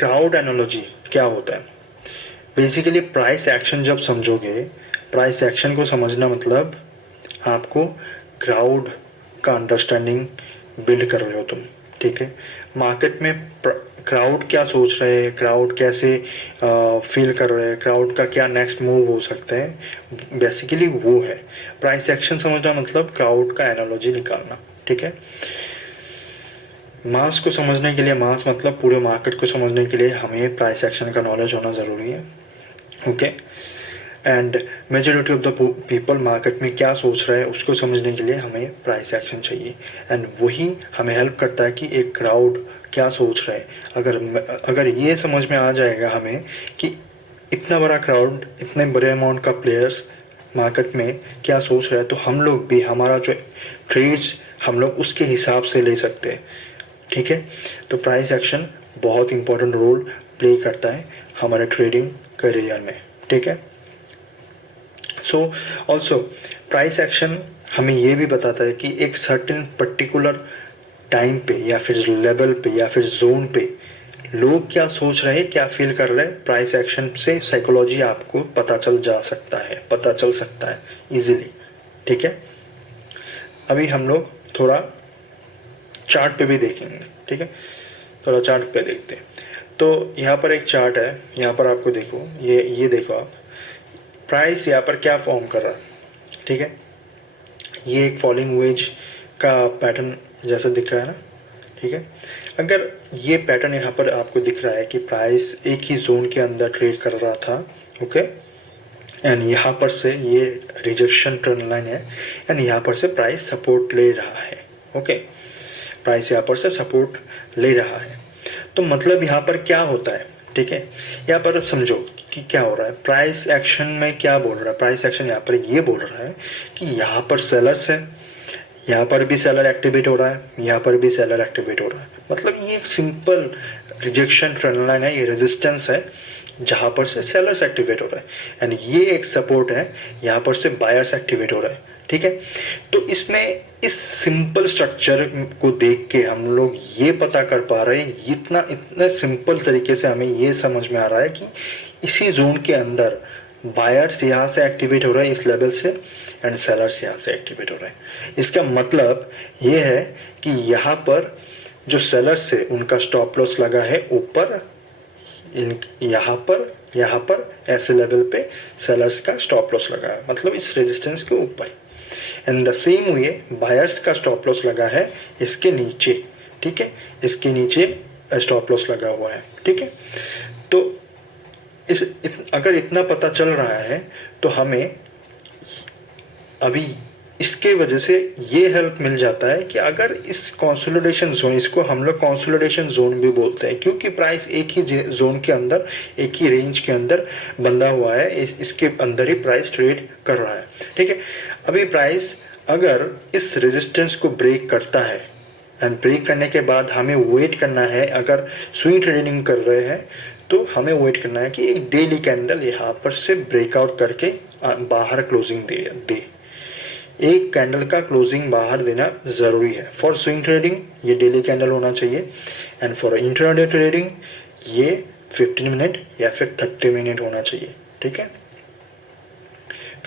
Crowd analogy क्या होता है? बेसिकली प्राइस एक्शन जब समझोगे, प्राइस एक्शन को समझना मतलब आपको क्राउड का अंडरस्टैंडिंग बिल्ड कर रहे हो तुम, ठीक है? मार्केट में क्राउड क्या सोच रहे हैं, क्राउड कैसे फील कर रहे हैं, क्राउड का क्या नेक्स्ट मूव हो सकता है, बेसिकली वो है प्राइस एक्शन समझना, मतलब क्राउड का एनालॉजी निकालना, ठीक है? मास को समझने के लिए, मास मतलब पूरे मार्केट को समझने के लिए हमें प्राइस एक्शन का नॉलेज होना ज़रूरी है, okay? And majority of the people market में क्या सोच रहा है उसको समझने के लिए हमें प्राइस एक्शन चाहिए, एंड वही हमें हेल्प करता है कि एक क्राउड क्या सोच रहा है। अगर ये समझ में आ जाएगा हमें कि इतना बड़ा क्राउड, इतने बड़े अमाउंट का प्लेयर्स मार्केट में क्या सोच रहा है, तो हम लोग भी हमारा जो ट्रेड्स हम लोग उसके हिसाब से ले सकते हैं, ठीक है? तो प्राइस एक्शन बहुत इंपॉर्टेंट रोल प्ले करता है हमारे ट्रेडिंग करियर में, ठीक है? सो ऑल्सो प्राइस एक्शन हमें ये भी बताता है कि एक सर्टेन पर्टिकुलर टाइम पे या फिर लेवल पे या फिर जोन पे लोग क्या सोच रहे हैं, क्या फील कर रहे हैं। प्राइस एक्शन से साइकोलॉजी आपको पता चल सकता है इजीली, ठीक है? अभी हम लोग थोड़ा चार्ट पे भी देखेंगे, ठीक है? थोड़ा चार्ट पे देखते हैं। तो यहाँ पर एक चार्ट है, यहाँ पर आपको देखो, ये देखो आप, प्राइस यहाँ पर क्या फॉर्म कर रहा है, ठीक है? ये एक फॉलिंग वेज का पैटर्न जैसा दिख रहा है ना, ठीक है? अगर ये पैटर्न यहाँ पर आपको दिख रहा है कि प्राइस एक ही जोन के अंदर ट्रेड कर रहा था, ओके, एंड यहाँ पर से ये रिजेक्शन ट्रेंड लाइन है, एंड यहाँ पर से प्राइस सपोर्ट ले रहा है, ओके? प्राइस यहाँ पर से सपोर्ट ले रहा है, तो मतलब यहाँ पर क्या होता है, ठीक है? यहाँ पर समझो कि क्या हो रहा है। प्राइस एक्शन में क्या बोल रहा है? प्राइस एक्शन यहाँ पर ये बोल रहा है कि यहाँ पर सेलर्स है, यहाँ पर भी सेलर एक्टिवेट हो रहा है, यहाँ पर भी सेलर एक्टिवेट हो रहा है, मतलब ये एक सिंपल रिजेक्शन ट्रेंड लाइन है, ये रेजिस्टेंस है जहाँ पर से सेलर्स एक्टिवेट हो रहा है, एंड ये एक सपोर्ट है, यहाँ पर से बायर्स एक्टिवेट हो रहा है, ठीक है? तो इसमें इस सिंपल स्ट्रक्चर को देख के हम लोग ये पता कर पा रहे हैं, इतने सिंपल तरीके से हमें ये समझ में आ रहा है कि इसी जोन के अंदर बायर्स यहाँ से एक्टिवेट हो रहा है इस लेवल से, एंड सेलर्स यहाँ से एक्टिवेट हो रहा है। इसका मतलब ये है कि यहाँ पर जो सेलर्स है उनका स्टॉप लॉस लगा है ऊपर, यहाँ पर ऐसे लेवल पे सेलर्स का स्टॉप लॉस लगा है, मतलब इस रेजिस्टेंस के ऊपर। In the same way buyers का स्टॉप लॉस लगा है इसके नीचे, ठीक है? इसके नीचे स्टॉप लॉस लगा हुआ है, ठीक है? तो अगर इतना पता चल रहा है तो हमें अभी इसके वजह से ये हेल्प मिल जाता है कि अगर इस कंसोलिडेशन जोन, इसको हम लोग कंसोलिडेशन जोन भी बोलते हैं, क्योंकि प्राइस एक ही जोन के अंदर, एक ही रेंज के अंदर बंधा हुआ है, इसके अंदर ही प्राइस ट्रेड कर रहा है, ठीक है? अभी प्राइस अगर इस रेजिस्टेंस को ब्रेक करता है, एंड ब्रेक करने के बाद हमें वेट करना है, अगर स्विंग ट्रेडिंग कर रहे हैं तो हमें वेट करना है कि एक डेली कैंडल यहाँ पर से ब्रेकआउट करके बाहर क्लोजिंग दे। एक कैंडल का क्लोजिंग बाहर देना ज़रूरी है। फॉर स्विंग ट्रेडिंग ये डेली कैंडल होना चाहिए, एंड फॉर इंट्राडे ट्रेडिंग ये 15 मिनट या फिर 30 मिनट होना चाहिए, ठीक है?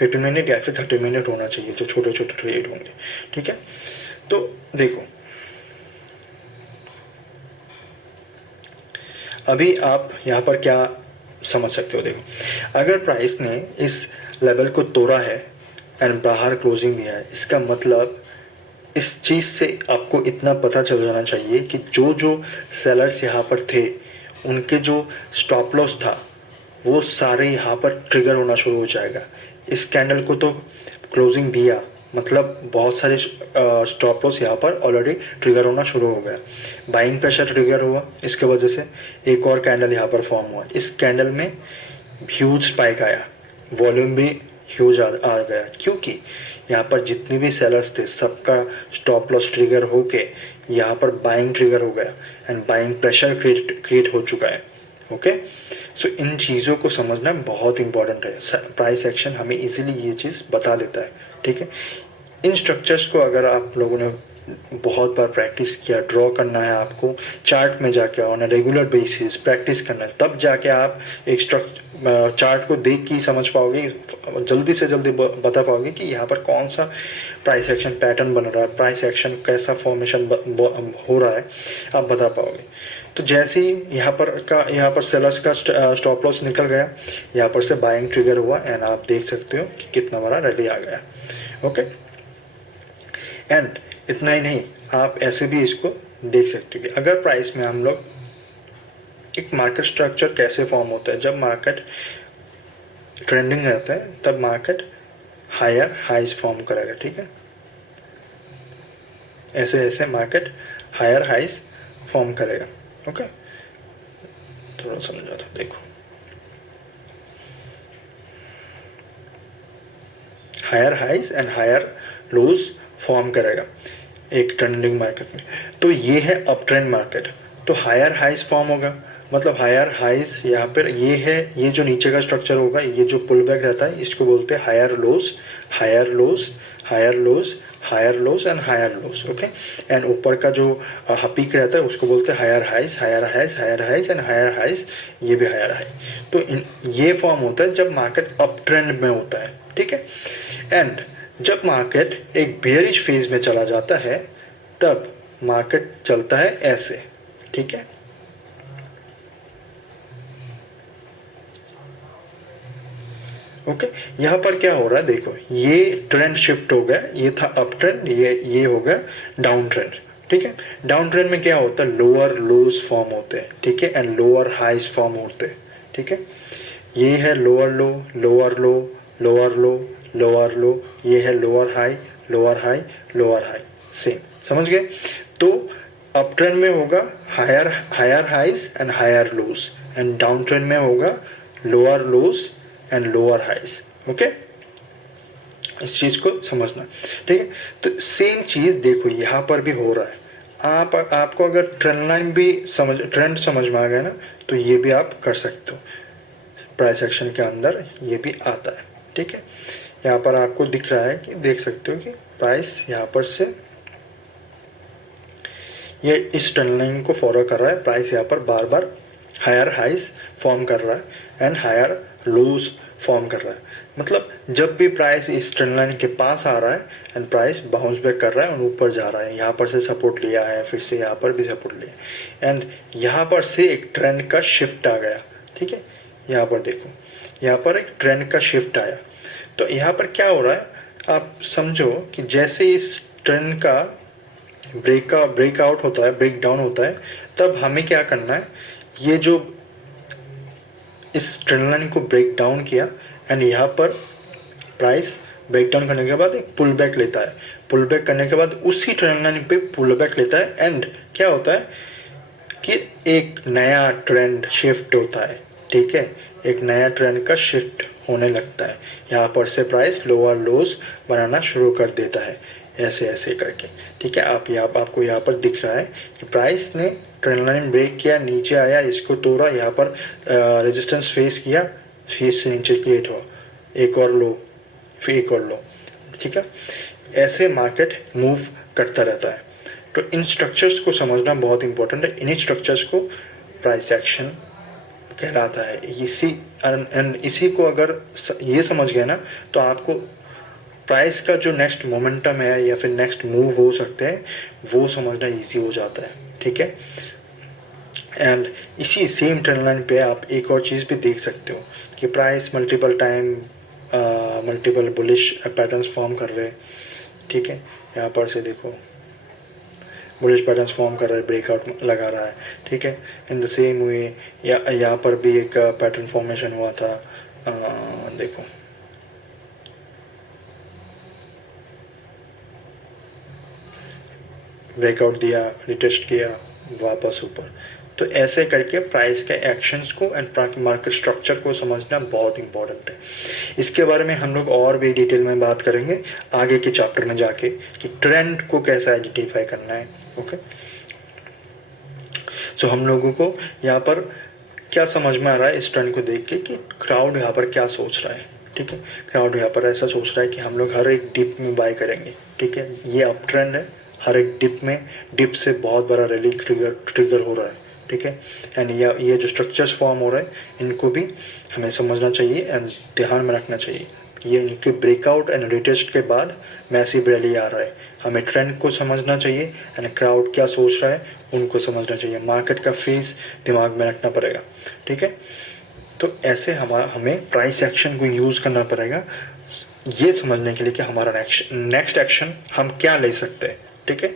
15 मिनट या फिर 30 मिनट होना चाहिए जो छोटे छोटे ट्रेड होंगे, ठीक है? तो देखो अभी आप यहाँ पर क्या समझ सकते हो। देखो अगर प्राइस ने इस लेवल को तोड़ा है एंड बाहर क्लोजिंग दिया है, इसका मतलब इस चीज़ से आपको इतना पता चल जाना चाहिए कि जो जो सेलर्स यहाँ पर थे उनके जो स्टॉप लॉस था वो सारे यहाँ पर ट्रिगर होना शुरू हो जाएगा। इस कैंडल को तो क्लोजिंग दिया, मतलब बहुत सारे स्टॉप लॉस यहाँ पर ऑलरेडी ट्रिगर होना शुरू हो गया, बाइंग प्रेशर ट्रिगर हुआ, इसके वजह से एक और कैंडल यहाँ पर फॉर्म हुआ। इस कैंडल में ह्यूज स्पाइक आया, वॉल्यूम भी ह्यूज आ गया, क्योंकि यहाँ पर जितने भी सेलर्स थे सबका स्टॉप लॉस ट्रिगर होके यहाँ पर बाइंग ट्रिगर हो गया, एंड बाइंग प्रेशर क्रिएट हो चुका है, ओके? सो इन चीज़ों को समझना बहुत इंपॉर्टेंट है। प्राइस एक्शन हमें इजीली ये चीज़ बता देता है, ठीक है? इन स्ट्रक्चर्स को अगर आप लोगों ने बहुत बार प्रैक्टिस किया, ड्रॉ करना है आपको, चार्ट में जाके on a regular basis practice करना है, तब जाके आप एक चार्ट को देख के ही समझ पाओगे, जल्दी से जल्दी बता पाओगे कि यहाँ पर कौन सा प्राइस एक्शन पैटर्न बन रहा है, प्राइस एक्शन कैसा फॉर्मेशन हो रहा है, आप बता पाओगे। तो जैसे ही यहाँ पर सेलर्स का स्टॉप लॉस निकल गया, यहाँ पर से बाइंग ट्रिगर हुआ एंड आप देख सकते हो कि कितना बड़ा रैली आ गया। ओके, एंड इतना ही नहीं, आप ऐसे भी इसको देख सकते हो कि अगर प्राइस में हम लोग एक मार्केट स्ट्रक्चर कैसे फॉर्म होता है, जब मार्केट ट्रेंडिंग रहता है तब मार्केट हायर हाइज फॉर्म करेगा। ठीक है, ऐसे ऐसे मार्केट हायर हाइज फॉर्म करेगा। ओके, थोड़ा समझा दो, देखो higher highs and higher lows form करेगा एक ट्रेंडिंग मार्केट में। तो ये है अप ट्रेंड मार्केट, तो हायर हाइज फॉर्म होगा, मतलब हायर हाइज यहाँ पर ये है, ये जो नीचे का स्ट्रक्चर होगा, ये जो पुल बैक रहता है इसको बोलते हैं higher lows, higher lows, higher lows, higher lows and higher lows. Okay, and ऊपर का जो पीक रहता है उसको बोलते हैं higher highs, higher highs, higher highs and higher highs, ये भी हायर हाई। तो ये फॉर्म होता है जब मार्केट अप ट्रेंड में होता है। ठीक है, एंड जब मार्केट एक बेयरिश फेज में चला जाता है तब मार्केट चलता है ऐसे। ठीक है, ओके, यहाँ पर क्या हो रहा है, देखो ये ट्रेंड शिफ्ट हो गया, ये था अप ट्रेंड, ये हो गया डाउन ट्रेंड। ठीक है, डाउन ट्रेंड में क्या होता है, लोअर लोज फॉर्म होते हैं। ठीक है, एंड लोअर हाइज फॉर्म होते हैं। ठीक है, ये है lower low, lower low, lower low, lower low, ये है lower high, lower high, lower high, same. समझ गए? तो अप ट्रेंड में होगा higher higher highs and higher lows, and down trend में होगा lower lows and lower highs. Okay, इस चीज को समझना। ठीक है, तो सेम चीज देखो यहाँ पर भी हो रहा है। आपको अगर ट्रेंड लाइन भी ट्रेंड समझ में आ गया ना, तो ये भी आप कर सकते हो, प्राइस एक्शन के अंदर ये भी आता है। ठीक है, यहाँ पर आपको दिख रहा है कि देख सकते हो कि प्राइस यहाँ पर से ये इस ट्रेंड लाइन को फॉलो कर रहा है, प्राइस यहाँ पर बार बार हायर हाइज फॉर्म कर रहा है एंड हायर लोज फॉर्म कर रहा है। मतलब जब भी प्राइस इस ट्रेंड लाइन के पास आ रहा है एंड प्राइस बाउंस बैक कर रहा है और ऊपर जा रहा है, यहाँ पर से सपोर्ट लिया है, फिर से यहाँ पर भी सपोर्ट लिया एंड यहाँ पर से एक ट्रेंड का शिफ्ट आ गया। ठीक है, यहाँ पर देखो, यहाँ पर एक ट्रेंड का शिफ्ट आया। तो यहाँ पर क्या हो रहा है, आप समझो कि जैसे इस ट्रेंड का ब्रेकआउट होता है, ब्रेक डाउन होता है, तब हमें क्या करना है, ये जो इस ट्रेंड लाइन को ब्रेक डाउन किया एंड यहाँ पर प्राइस ब्रेक डाउन करने के बाद एक पुल बैक लेता है, पुल बैक करने के बाद उसी ट्रेंड लाइन पे पुल बैक लेता है एंड क्या होता है कि एक नया ट्रेंड शिफ्ट होता है। ठीक है, एक नया ट्रेंड का शिफ्ट होने लगता है, यहाँ पर से प्राइस लोअर लोज बनाना शुरू कर देता है, ऐसे ऐसे करके। ठीक है, आपको यहाँ पर दिख रहा है कि प्राइस ने ट्रेंड लाइन ब्रेक किया, नीचे आया, इसको तोड़ा, यहाँ पर रेजिस्टेंस फेस किया, फिर से नीचे क्रिएट हुआ, एक और लो, फिर एक और लो। ठीक है, ऐसे मार्केट मूव करता रहता है। तो इन स्ट्रक्चर्स को समझना बहुत इंपॉर्टेंट है। इन्हीं स्ट्रक्चर्स को प्राइस एक्शन कहलाता है। इसी को अगर ये समझ गए ना, तो आपको प्राइस का जो नेक्स्ट मोमेंटम है या फिर नेक्स्ट मूव हो सकते हैं वो समझना इजी हो जाता है। ठीक है, एंड इसी सेम ट्रेंड लाइन पे आप एक और चीज़ भी देख सकते हो कि price multiple time multiple bullish patterns form कर रहे हैं। ठीक है, यहाँ पर से देखो बुलिश पैटर्न्स फॉर्म कर रहा है, ब्रेकआउट लगा रहा है। ठीक है, इन द सेम वे यहाँ पर भी एक पैटर्न फॉर्मेशन हुआ था, देखो ब्रेकआउट दिया, रिटेस्ट किया, वापस ऊपर। तो ऐसे करके प्राइस के एक्शंस को एंड मार्केट स्ट्रक्चर को समझना बहुत इंपॉर्टेंट है। इसके बारे में हम लोग और भी डिटेल में बात करेंगे आगे के चैप्टर में जाके कि ट्रेंड को कैसे आइडेंटिफाई करना है। ओके, सो हम लोगों को यहाँ पर क्या समझ में आ रहा है इस ट्रेंड को देख के कि क्राउड यहाँ पर क्या सोच रहा है। ठीक है, क्राउड यहाँ पर ऐसा सोच रहा है कि हम लोग हर एक डिप में बाय करेंगे। ठीक है, ये अप ट्रेंड है, हर एक डिप से बहुत बड़ा रैली ट्रिगर हो रहा है, ठीक है। एंड ये जो स्ट्रक्चर्स फॉर्म हो रहे हैं इनको भी हमें समझना चाहिए एंड ध्यान में रखना चाहिए। ये इनके ब्रेकआउट एंड रिटेस्ट के बाद मैसिव रैली आ रहा है, हमें ट्रेंड को समझना चाहिए एंड क्राउड क्या सोच रहा है उनको समझना चाहिए, मार्केट का फेस दिमाग में रखना पड़ेगा, ठीक है। तो ऐसे हमें प्राइस एक्शन को यूज़ करना पड़ेगा ये समझने के लिए कि हमारा नेक्स्ट एक्शन हम क्या ले सकते हैं, ठीक है।